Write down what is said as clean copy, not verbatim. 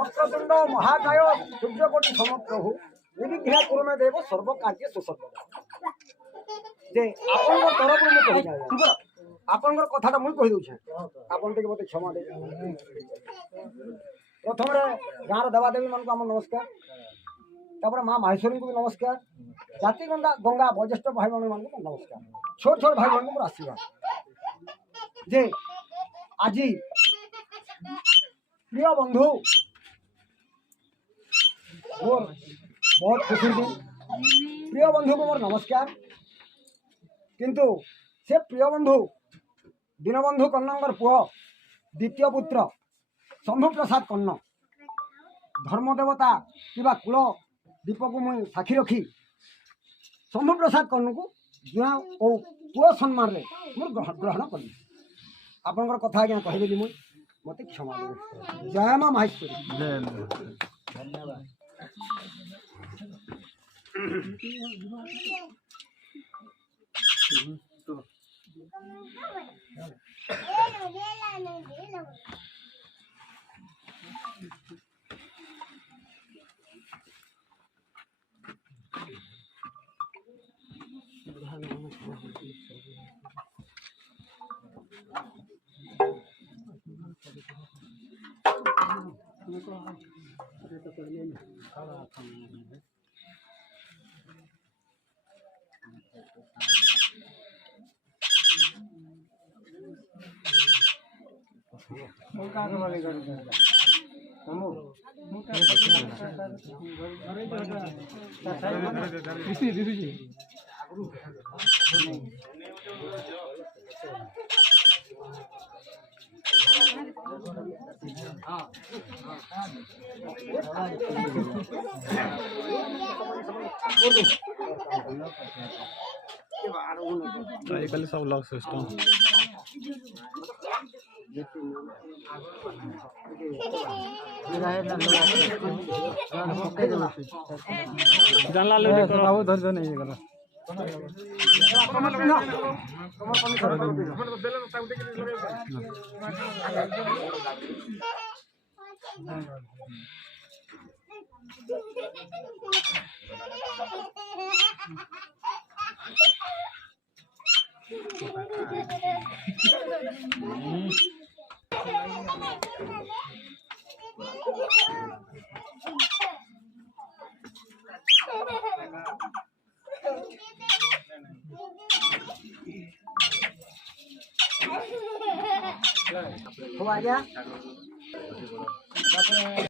वक्रतुंड महाकाय सूर्यकोटि समप्रभु निर्विघ्न कुरु मे देव सर्व कार्य सुसर्वदा जे आपनकर तरफ में कहि जाय आपनकर कथाटा मुई कहि दउ छै आपन के मते क्षमा दे प्रथम रे गाँव देवा देवी मन को हम नमस्कार तापर माँ माहेश्वरी को भी नमस्कार जाति गंगा गंगा वरिष्ठ भाई बहन मान को नमस्कार छोट छोट भाई बहन को आशीर्वाद जे आज प्रिय बंधु मोर बहुत खुशी थी प्रिय बंधु को मोर नमस्कार किंतु से प्रिय बंधु दीनबंधु कन्नंगर पुओ द्वितीय पुत्र शंभु प्रसाद कन्न धर्मदेवता किबा कुल दीप को मुई साक्षी रखी शंभु प्रसाद कन्न को जुआ और पुओ सम्मान रे मोर ग्रहण कली आपनकर कथा आज्ञा कहिदेली मुई मते क्षमा देबे जय मां माहेश्वरी धन्यवाद कल सब लॉक सिस्टम जानला लोडी करो धर नहीं करो हो आ गया